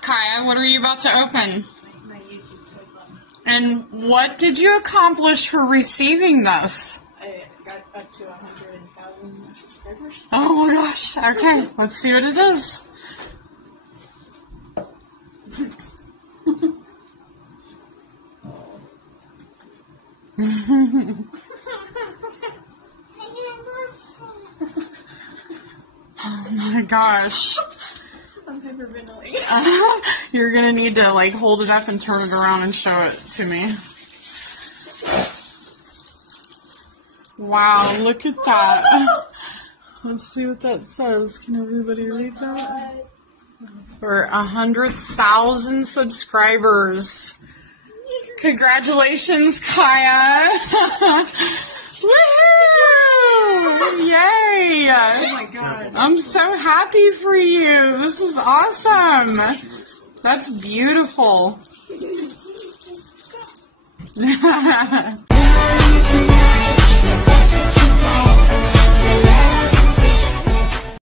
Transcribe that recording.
Kaya. What are you about to open? My YouTube play button. And what did you accomplish for receiving this? I got up to 100,000 subscribers. Oh my gosh. Okay, let's see what it is. Oh my gosh. I'm hyperventilating. You're gonna need to like hold it up and turn it around and show it to me. Wow, look at that. Let's see what that says. Can everybody read that? For 100,000 subscribers. Congratulations, Kaya. Woohoo! Yay! Oh my god. I'm so happy for you. This is awesome. That's beautiful.